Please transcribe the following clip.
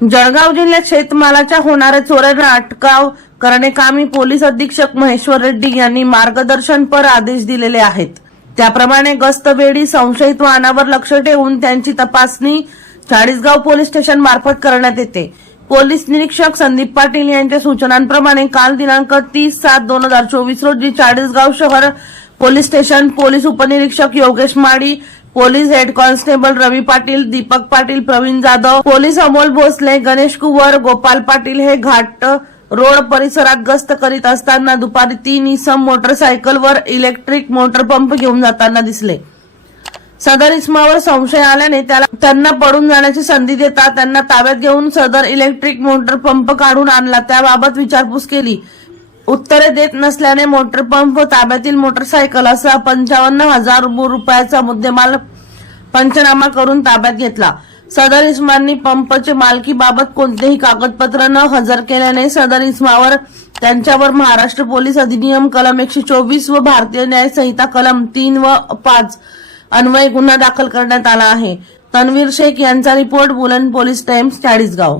जळगाव जिल्ह्यात शेतमालाच्या होणाऱ्या चोऱ्यांना अटकाव करणे कामी पोलीस अधीक्षक महेश्वर रेड्डी यांनी मार्गदर्शनपर आदेश दिलेले आहेत. त्याप्रमाणे गस्तवेळी संशयित वाहनावर लक्ष ठेवून त्यांची तपासणी चाळीसगाव पोलीस स्टेशन मार्फत करण्यात येते. पोलीस निरीक्षक संदीप पाटील यांच्या सूचनांप्रमाणे काल दिनांक तीस सात दोन हजार चोवीस रोजी चाळीसगाव शहर पोलीस स्टेशन पोलीस उपनिरीक्षक Yogesh Madi police head constable Ravi Patil Deepak Patil Pravin Jadhav police Amol Bhosale Ganesh Kuwar Gopal Patil हे घाट रोड परिसरात गस्त करीत असताना दुपारी तीन इसम मोटरसायकलवर इलेक्ट्रिक मोटर पंप घेऊन जाताना दिसले. सदर इसमावर संशय आल्याने त्याला त्यांना पडून जाण्याची संधी देता त्यांना ताब्यात घेऊन सदर इलेक्ट्रिक मोटर पंप काढून आणला. त्याबाबत विचारपूस केली. उत्तरे देत नसल्याने मोटर पंप ताब्यातील मोटरसायकल असा पंचावन्न हजार रुपयाचा मुद्देमाल पंचनामा करून ताब्यात घेतला. सदर इस्मांनी पंपचे मालकीबाबत कोणतेही कागदपत्र न हजर केल्याने सदर इस्मावर त्यांच्यावर महाराष्ट्र पोलीस अधिनियम कलम एकशे चोवीस व भारतीय न्याय संहिता कलम तीन व पाच अन्वय गुन्हा दाखल करण्यात आला आहे. तन्वीर शेख यांचा रिपोर्ट बुलंद पोलीस टाइम्स चाळीसगाव.